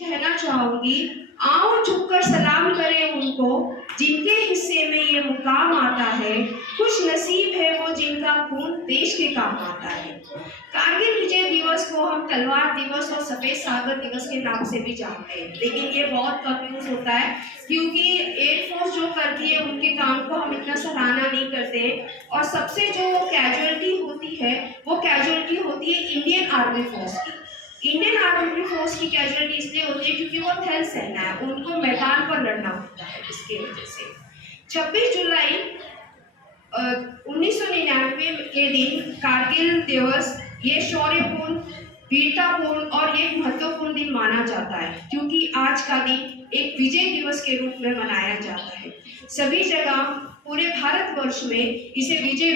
कहना चाहूंगी, आओ झुककर सलाम करें उनको जिनके हिस्से में ये मुकाम आता है। खुश नसीब है वो जिनका खून देश के काम आता है। कारगिल विजय दिवस को हम तलवार दिवस और सफेद सागर दिवस के नाम से भी जानते हैं, लेकिन ये बहुत कम यूज होता है क्योंकि एयरफोर्स जो करती है उनके काम को हम इतना सराहना नहीं करते हैं। और सबसे जो कैजुअलिटी होती है वो कैजुअलिटी होती है इंडियन आर्मी फोर्स की। इंडियन आर्मी फोर्स की कैजुअलिटी इसलिए होती है क्योंकि वो थल सेना है, उनको मैदान पर लड़ना होता है। इसके वजह से 26 जुलाई 1999 के दिन कारगिल दिवस ये शौर्यपूर्ण, वीरतापूर्ण और एक महत्वपूर्ण दिन माना जाता है क्योंकि आज का दिन एक विजय दिवस के रूप में मनाया जाता है। सभी जगह पूरे भारतवर्ष में इसे विजय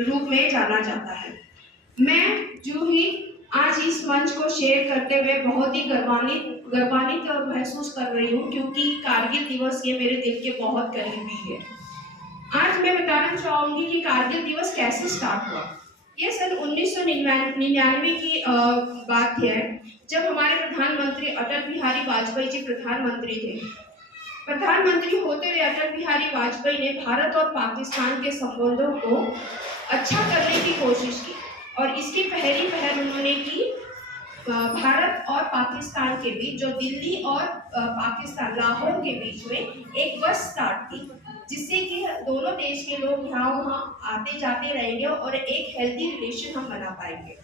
रूप में जाना जाता है। मैं जो ही आज इस मंच को शेयर करते हुए बहुत ही गर्वान्वित और महसूस कर रही हूँ क्योंकि कारगिल दिवस ये मेरे दिल के बहुत करीबी है। आज मैं बताना चाहूँगी कि कारगिल दिवस कैसे स्टार्ट हुआ। ये सन 1999 की बात है, जब हमारे प्रधानमंत्री अटल बिहारी वाजपेयी जी प्रधानमंत्री थे। प्रधानमंत्री होते हुए अटल बिहारी वाजपेयी ने भारत और पाकिस्तान के संबंधों को अच्छा करने की कोशिश की और इसकी पहली पहल उन्होंने की भारत और पाकिस्तान के बीच, जो दिल्ली और पाकिस्तान लाहौर के बीच में एक बस स्टार्ट की, जिससे कि दोनों देश के लोग यहाँ वहाँ आते जाते रहेंगे और एक हेल्दी रिलेशन हम बना पाएंगे।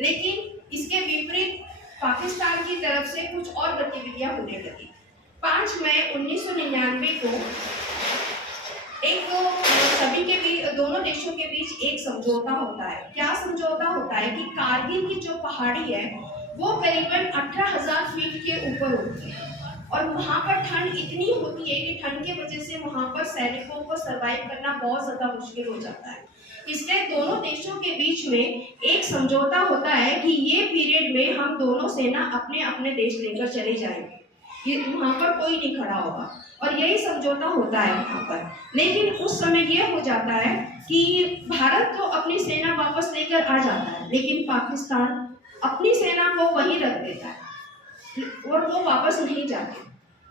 लेकिन इसके विपरीत पाकिस्तान की तरफ से कुछ और गतिविधियां होने लगी। 5 मई 1999 को एक सभी के बीच, दोनों देशों के बीच एक समझौता होता है। क्या समझौता होता है कि कारगिल की जो पहाड़ी है वो करीबन 18,000 फीट के ऊपर होती है और वहाँ पर ठंड इतनी होती है कि ठंड की वजह से वहाँ पर सैनिकों को सरवाइव करना बहुत ज़्यादा मुश्किल हो जाता है। इसलिए दोनों देशों के बीच में एक समझौता होता है कि ये पीरियड में हम दोनों सेना अपने अपने देश लेकर चले जाएंगे, ये वहाँ पर कोई नहीं खड़ा होगा और यही समझौता होता है वहाँ पर। लेकिन उस समय ये हो जाता है कि भारत तो अपनी सेना वापस लेकर आ जाता है, लेकिन पाकिस्तान अपनी सेना को वहीं रख देता है और वो वापस नहीं जाते।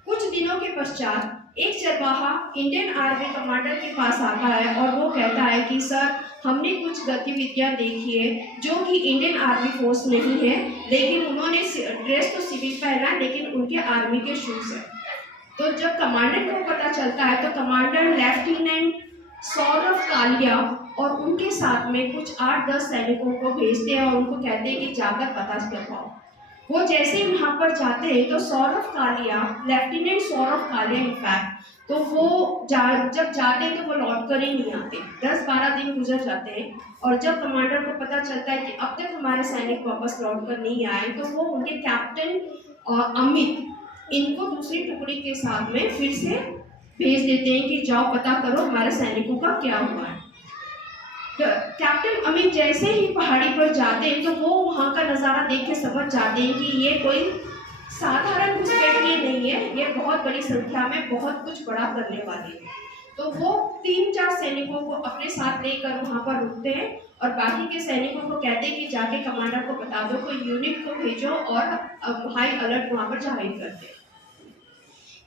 कुछ दिनों के पश्चात एक चरवाहा इंडियन आर्मी कमांडर के पास आता है और वो कहता है कि सर, हमने कुछ गतिविधियां देखी है जो कि इंडियन आर्मी फोर्स नहीं है, लेकिन उन्होंने ड्रेस तो सिविल पहना लेकिन उनके आर्मी के शूज है। तो जब कमांडर को पता चलता है तो कमांडर लेफ्टिनेंट सौरभ कालिया और उनके साथ में कुछ 8-10 सैनिकों को भेजते हैं और उनको कहते हैं कि जाकर पता करवाओ। वो जैसे ही वहाँ पर जाते हैं तो सौरभ कालिया, लेफ्टिनेंट सौरभ कालिया इनफैक्ट, तो वो जब जाते हैं तो वो लौट कर ही नहीं आते। 10-12 दिन गुजर जाते हैं और जब कमांडर को पता चलता है कि अब तक हमारे सैनिक वापस लौट कर नहीं आए तो वो उनके कैप्टन अमित इनको दूसरी टुकड़ी के साथ में फिर से भेज देते हैं कि जाओ पता करो हमारे सैनिकों का क्या हुआ है। कैप्टन अमित जैसे ही पहाड़ी पर जाते हैं तो वो वहाँ का नज़ारा देख के समझ जाते हैं कि ये कोई साधारण घुसपैठिए नहीं है, ये बहुत बड़ी संख्या में बहुत कुछ बड़ा करने वाले हैं। तो वो 3-4 सैनिकों को अपने साथ लेकर वहाँ पर रुकते हैं और बाकी के सैनिकों को कहते हैं कि जाके कमांडर को बता दो, कोई यूनिट को भेजो और हाई अलर्ट वहाँ पर जाहिर करते हैं।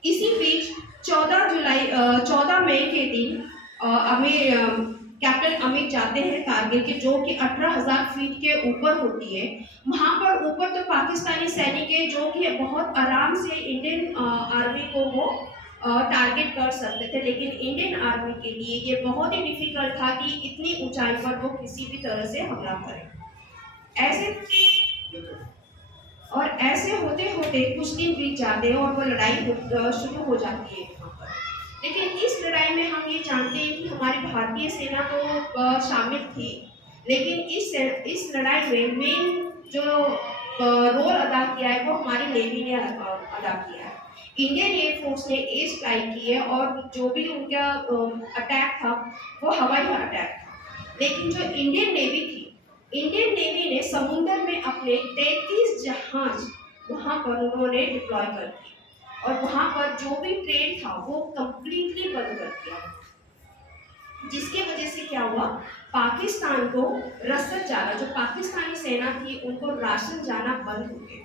इसी बीच 14 मई के दिन कैप्टन अमित जाते हैं कारगिल के, जो कि 18,000 फीट के ऊपर होती है। वहाँ पर ऊपर तो पाकिस्तानी सैनिक है जो कि बहुत आराम से इंडियन आर्मी को वो टारगेट कर सकते थे, लेकिन इंडियन आर्मी के लिए ये बहुत ही डिफिकल्ट था कि इतनी ऊंचाई पर वो किसी भी तरह से हमला करें। ऐसे होते होते कुछ दिन बीत जाते हैं और वो लड़ाई शुरू हो जाती है वहाँ पर। लेकिन इस लड़ाई में हम ये जानते हैं कि हमारी भारतीय सेना तो शामिल थी, लेकिन इस लड़ाई में मेन जो रोल अदा किया है वो हमारी नेवी ने अदा किया है। इंडियन एयरफोर्स ने एयर स्ट्राइक की है और जो भी उनका अटैक था वो हवाई अटैक था। लेकिन जो इंडियन नेवी ने समुद्र में अपने 33 जहाज वहाँ पर उन्होंने डिप्लॉय कर दिए और वहाँ पर जो भी ट्रेड था वो कंप्लीटली बंद कर दिया, जिसके वजह से क्या हुआ, पाकिस्तान को रसद जाना, जो पाकिस्तानी सेना थी उनको राशन जाना बंद हो गया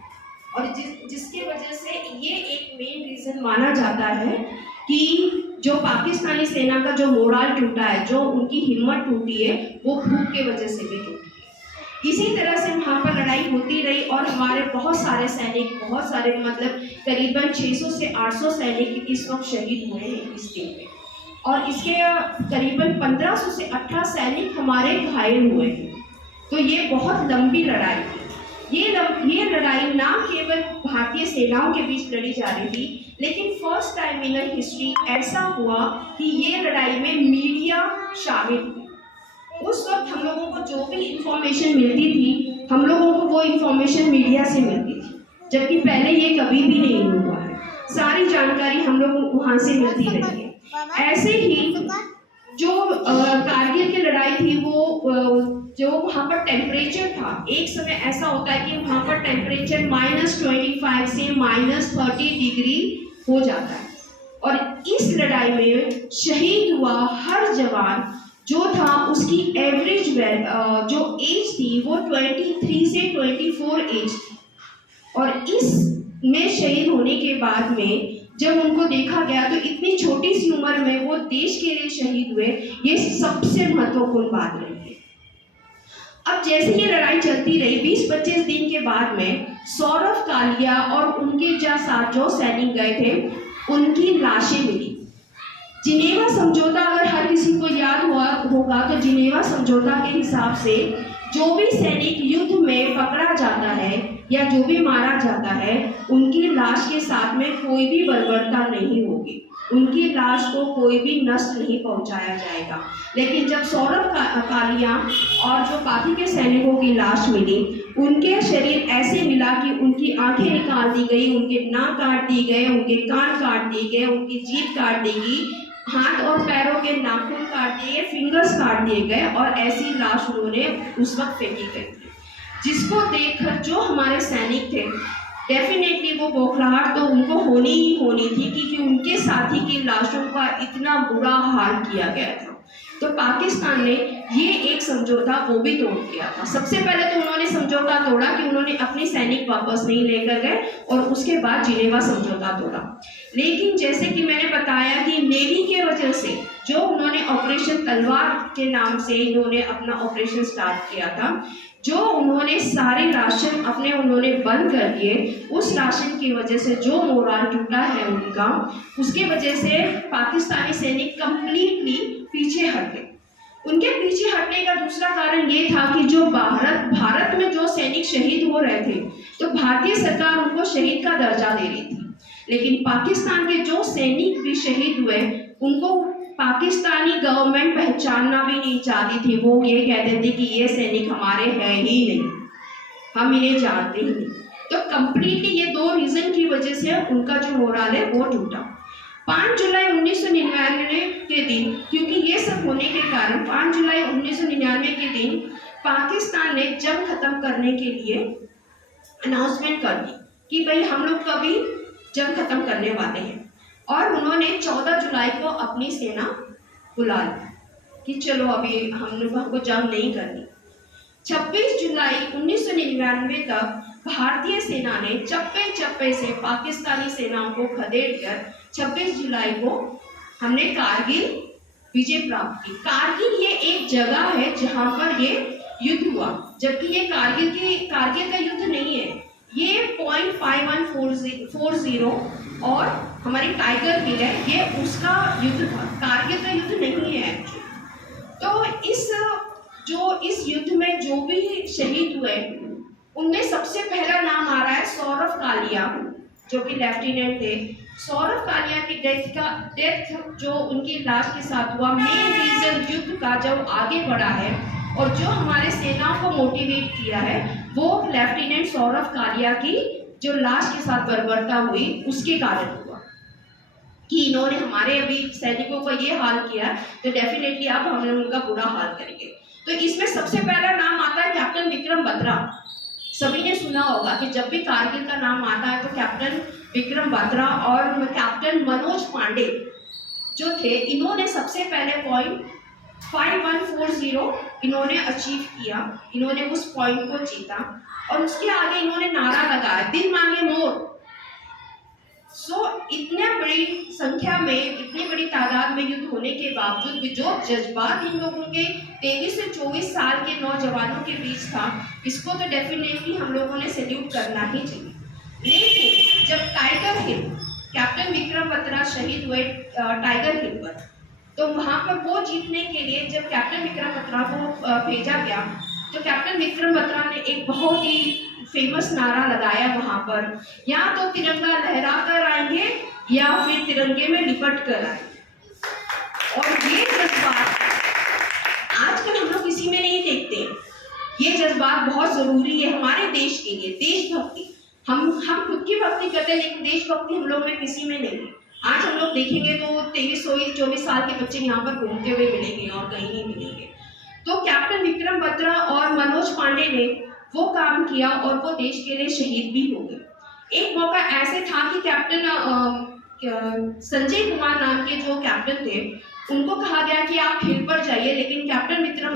और जिसके वजह से रीज़न माना जाता है कि जो पाकिस्तानी सेना का जो मोराल टूटा है, जो उनकी हिम्मत टूटी है, वो भूख के वजह से भी टूटी है। इसी तरह से वहाँ पर लड़ाई होती रही और हमारे बहुत सारे सैनिक, बहुत सारे मतलब करीबन 600 से 800 सैनिक इस वक्त शहीद हुए हैं इस दिन में, और इसके करीबन 1500 से 18 सैनिक हमारे घायल हुए हैं। तो ये बहुत लंबी लड़ाई थी। ये लड़ाई ना केवल भारतीय सेनाओं के बीच लड़ी जा रही थी, लेकिन फर्स्ट टाइम इन हिस्ट्री ऐसा हुआ कि ये लड़ाई में मीडिया शामिल हुई। उस वक्त हम लोगों को जो भी इंफॉर्मेशन मिलती थी, हम लोगों को वो इंफॉर्मेशन मीडिया से मिलती थी, जबकि पहले ये कभी भी नहीं हुआ है। सारी जानकारी हम लोगों को वहाँ से मिलती रही है। ऐसे ही जो कारगिल की लड़ाई थी, वो जो वहाँ पर टेम्परेचर था, एक समय ऐसा होता है कि वहाँ पर टेम्परेचर -25 से -30 डिग्री हो जाता है, और इस लड़ाई में शहीद हुआ हर जवान जो था, उसकी एवरेज जो एज थी वो 23 से 24 एज थी। और इस में शहीद होने के बाद में जब उनको देखा गया तो इतनी छोटी सी उम्र में वो देश के लिए शहीद हुए, ये सबसे महत्वपूर्ण बात रही है। अब जैसे ये लड़ाई चलती रही, 20-25 दिन के बाद में सौरभ कालिया और उनके साथ जो सैनिक गए थे, उनकी लाशें मिली। जिनेवा समझौता, अगर हर किसी को याद होगा तो जिनेवा समझौता के हिसाब से जो भी सैनिक युद्ध में पकड़ा जाता है या जो भी मारा जाता है, उनकी लाश के साथ में कोई भी बर्बरता नहीं होगी, उनकी लाश को कोई भी नष्ट नहीं पहुंचाया जाएगा। लेकिन जब सौरभ कालिया और जो बाकी के सैनिकों की लाश मिली, उनके शरीर ऐसे मिला कि उनकी आंखें निकाल दी गई, उनके नाक काट दिए गए, उनके कान काट दिए गए, उनकी जीभ काट दी गई, हाथ और पैरों के नाखून काट दिए, फिंगर्स काट दिए गए, और ऐसी लाश उन्होंने उस वक्त फेंकी गई थी, जिसको देखकर जो हमारे सैनिक थे, डेफिनेटली वो बौखलाहट तो उनको होनी ही होनी थी, क्योंकि उनके साथी की लाशों का इतना बुरा हाल किया गया था। तो पाकिस्तान ने ये एक समझौता वो भी तोड़ दिया था। सबसे पहले तो उन्होंने समझौता तोड़ा कि उन्होंने अपने सैनिक वापस नहीं लेकर गए, और उसके बाद जिनेवा समझौता तोड़ा। लेकिन जैसे कि मैंने बताया कि नेवी के वजह से जो उन्होंने ऑपरेशन तलवार के नाम से इन्होंने अपना ऑपरेशन स्टार्ट किया था, जो उन्होंने सारे राशन अपने उन्होंने बंद कर दिए, उस राशन की वजह से जो मोराल टूटा है उनका, उसके वजह से पाकिस्तानी सैनिक कंप्लीटली पीछे हट गए। उनके पीछे हटने का दूसरा कारण ये था कि जो भारत में जो सैनिक शहीद हो रहे थे, तो भारतीय सरकार उनको शहीद का दर्जा दे रही थी, लेकिन पाकिस्तान के जो सैनिक भी शहीद हुए, उनको पाकिस्तानी गवर्नमेंट पहचानना भी नहीं चाहती थी। वो ये कहते थे कि ये सैनिक हमारे हैं ही नहीं, हम इन्हें जानते ही नहीं। तो कंप्लीटली ये दो रीजन की वजह से उनका जो मोराल है वो टूटा। 5 जुलाई 1999 के दिन, क्योंकि ये सब होने के कारण 5 जुलाई 1999 के दिन पाकिस्तान ने जंग खत्म करने के लिए अनाउंसमेंट कर दी कि भाई हम लोग कभी जंग खत्म करने वाले हैं, और उन्होंने 14 जुलाई को अपनी सेना बुला ली कि चलो अभी हमको जंग नहीं करनी। 26 जुलाई 1999 तक भारतीय सेना ने चप्पे चप्पे से पाकिस्तानी सेनाओं को खदेड़ कर 26 जुलाई को हमने कारगिल विजय प्राप्त की। कारगिल ये एक जगह है जहाँ पर ये युद्ध हुआ, जबकि ये कारगिल का युद्ध नहीं है, ये 0.5140 और हमारी टाइगर हिल है, ये उसका युद्ध था, कारगिल का युद्ध नहीं है। तो इस युद्ध में जो भी शहीद हुए, उनमें सबसे पहला नाम आ रहा है सौरभ कालिया, जो कि लेफ्टिनेंट थे। सौरभ कालिया की डेथ जो उनकी लाश के साथ हुआ, मेन रीजन युद्ध का जब आगे बढ़ा है और जो हमारे सेनाओं को मोटिवेट किया है, वो लेफ्टिनेंट सौरभ कालिया की जो लाश के साथ बर्बरता हुई, उसके कारण हुआ कि इन्होंने हमारे अभी सैनिकों का ये हाल किया, तो डेफिनेटली अब हम उनका बुरा हाल करेंगे। तो इसमें सबसे पहला नाम आता है कैप्टन विक्रम बत्रा। सभी ने सुना होगा कि जब भी कारगिल का नाम आता है तो कैप्टन विक्रम बत्रा और कैप्टन मनोज पांडे जो थे, इन्होंने सबसे पहले 0.5140 इन्होंने अचीव किया, इन्होंने उस पॉइंट को जीता, और उसके आगे इन्होंने नारा लगाया, दिल मांगे मोर। इतने बड़ी संख्या में, इतनी बड़ी तादाद में युद्ध होने के बावजूद भी जो जज्बात इन लोगों के 23 से 24 साल के नौजवानों के बीच था, इसको तो डेफिनेटली हम लोगों ने सैल्यूट करना ही चाहिए। लेकिन जब टाइगर हिल, कैप्टन विक्रम बत्रा शहीद हुए टाइगर हिल पर, तो वहाँ पर वो जीतने के लिए जब कैप्टन विक्रम बत्रा को भेजा गया, तो कैप्टन विक्रम बत्रा ने एक बहुत ही फेमस नारा लगाया वहाँ पर, या तो तिरंगा लहरा कर आएंगे या फिर तिरंगे में लिपट कर आएंगे। और ये जज्बात आजकल हम लोग किसी में नहीं देखते। ये जज्बात बहुत जरूरी है हमारे देश के लिए। देशभक्ति, हम खुद की भक्ति करते हैं, लेकिन देशभक्ति हम लोग में किसी में नहीं है। आज हम लोग देखेंगे तो 23-24 साल के बच्चे यहाँ पर घूमते हुए मिलेंगे और कहीं नहीं मिलेंगे। तो कैप्टन विक्रम बत्रा और मनोज पांडे ने वो काम किया और वो देश के लिए शहीद भी हो गए। एक मौका ऐसे था कि कैप्टन संजय कुमार नाम के जो कैप्टन थे, उनको कहा गया कि आप हिल पर जाइए, लेकिन कैप्टन विक्रम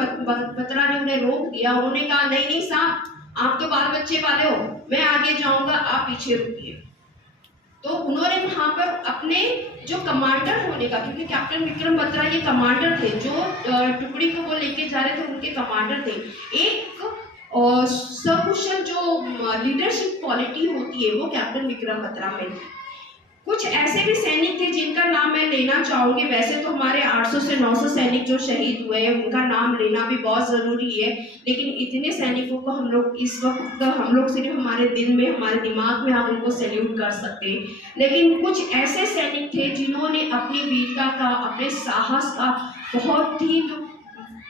बत्रा ने उन्हें रोक दिया। उन्होंने कहा नहीं साहब, आप तो बाल बच्चे वाले हो, मैं आगे जाऊंगा, आप पीछे रुकिए। तो उन्होंने वहाँ पर अपने जो कमांडर होने का, क्योंकि कैप्टन विक्रम बत्रा ये कमांडर थे, जो टुकड़ी को वो लेके जा रहे थे, उनके कमांडर थे। एक सकुशल जो लीडरशिप क्वालिटी होती है वो कैप्टन विक्रम बत्रा में थी। कुछ ऐसे भी सैनिक थे जिनका नाम मैं लेना चाहूँगी। वैसे तो हमारे 800 से 900 सैनिक जो शहीद हुए हैं उनका नाम लेना भी बहुत ज़रूरी है, लेकिन इतने सैनिकों को हम लोग इस वक्त सिर्फ हमारे दिल में, हमारे दिमाग में हम उनको सैल्यूट कर सकते हैं। लेकिन कुछ ऐसे सैनिक थे जिन्होंने अपनी वीरता का, अपने साहस का बहुत ही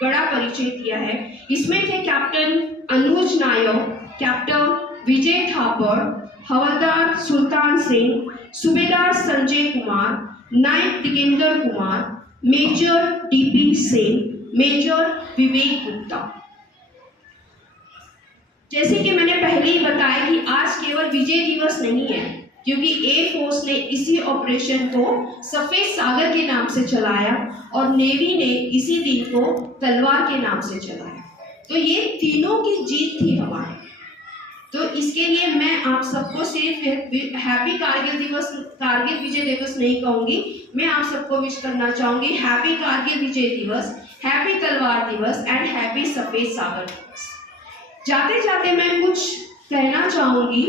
बड़ा परिचय दिया है। इसमें थे कैप्टन अनुज नायक, कैप्टन विजय थापर, हवलदार सुल्तान सिंह, सूबेदार संजय कुमार, नायक Digendra Kumar, major DP Singh, major Vivek Gupta. जैसे कि मैंने पहले ही बताया कि आज केवल विजय दिवस नहीं है, क्योंकि एयरफोर्स ने इसी ऑपरेशन को सफेद सागर के नाम से चलाया और नेवी ने इसी दिन को तलवार के नाम से चलाया। तो ये तीनों की जीत थी हमारी। तो इसके लिए मैं आप सबको सिर्फ हैप्पी कारगिल विजय दिवस नहीं कहूँगी, मैं आप सबको विश करना चाहूँगी हैप्पी कारगिल विजय दिवस, हैप्पी तलवार दिवस एंड हैप्पी सफेद सागर दिवस। जाते जाते मैं कुछ कहना चाहूँगी।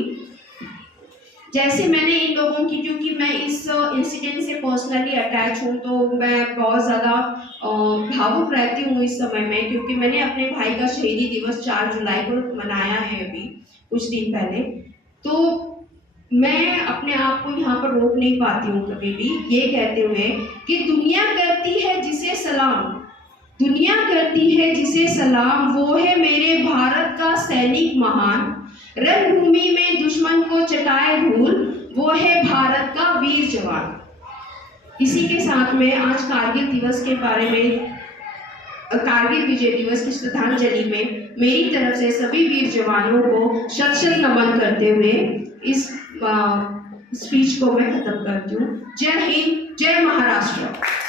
जैसे मैंने इन लोगों की, क्योंकि मैं इस इंसिडेंट से पर्सनली अटैच हूँ, तो मैं बहुत ज़्यादा भावुक रहती हूँ इस समय में, क्योंकि मैंने अपने भाई का शहीदी दिवस 4 जुलाई को मनाया है अभी कुछ दिन पहले। तो मैं अपने आप को यहाँ पर रोक नहीं पाती हूँ कभी भी, ये कहते हुए कि दुनिया करती है जिसे सलाम, दुनिया करती है जिसे सलाम, वो है मेरे भारत का सैनिक महान, रणभूमि में दुश्मन को चटाए धूल, वो है भारत का वीर जवान। इसी के साथ में आज कारगिल दिवस के बारे में, कारगिल विजय दिवस की श्रद्धांजलि में मेरी तरफ से सभी वीर जवानों को शत शत नमन करते हुए इस स्पीच को मैं खत्म करती हूँ। जय हिंद, जय महाराष्ट्र।